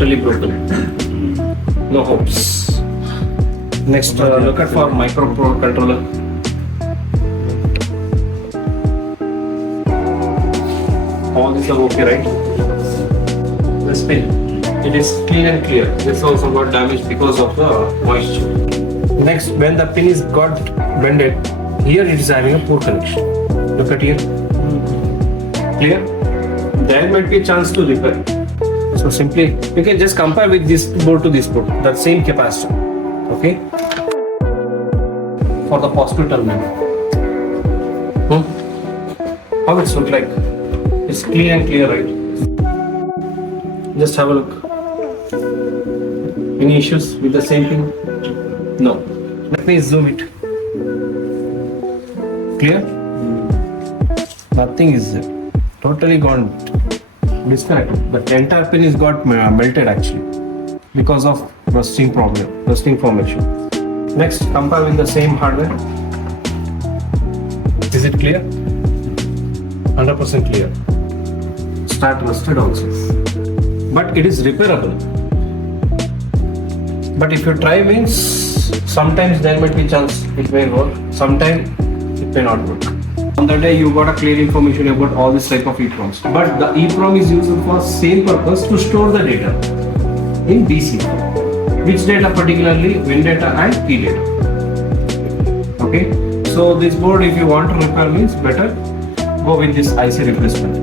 totally broken. No hopes. Next, look at for microcontroller. All these are okay, right? The spin, it is clean and clear. This also got damaged because of the moisture. Next, when the pin is got bended, here it is having a poor connection. Look at here. Clear? There might be a chance to repair. So simply, you can just compare with this board to this board, that same capacitor. Okay? For the positive terminal. How it looks like? It's clean and clear, right? Just have a look. Any issues with the same thing? No. Let me zoom it. Clear? Nothing is there. Totally gone disconnected. The entire pin is got melted actually because of rusting problem, rusting formation. Next, compare with the same hardware. Is it clear? 100% clear. Start rusted also, but it is repairable. But if you try means sometimes there might be chance it may work, sometimes it may not work. On the day you got a clear information about all this type of EEPROMs, but the EEPROM is used for same purpose to store the data in BCM. Which data particularly? Wind data and key data. Okay, so this board if you want to repair means better go with this IC replacement.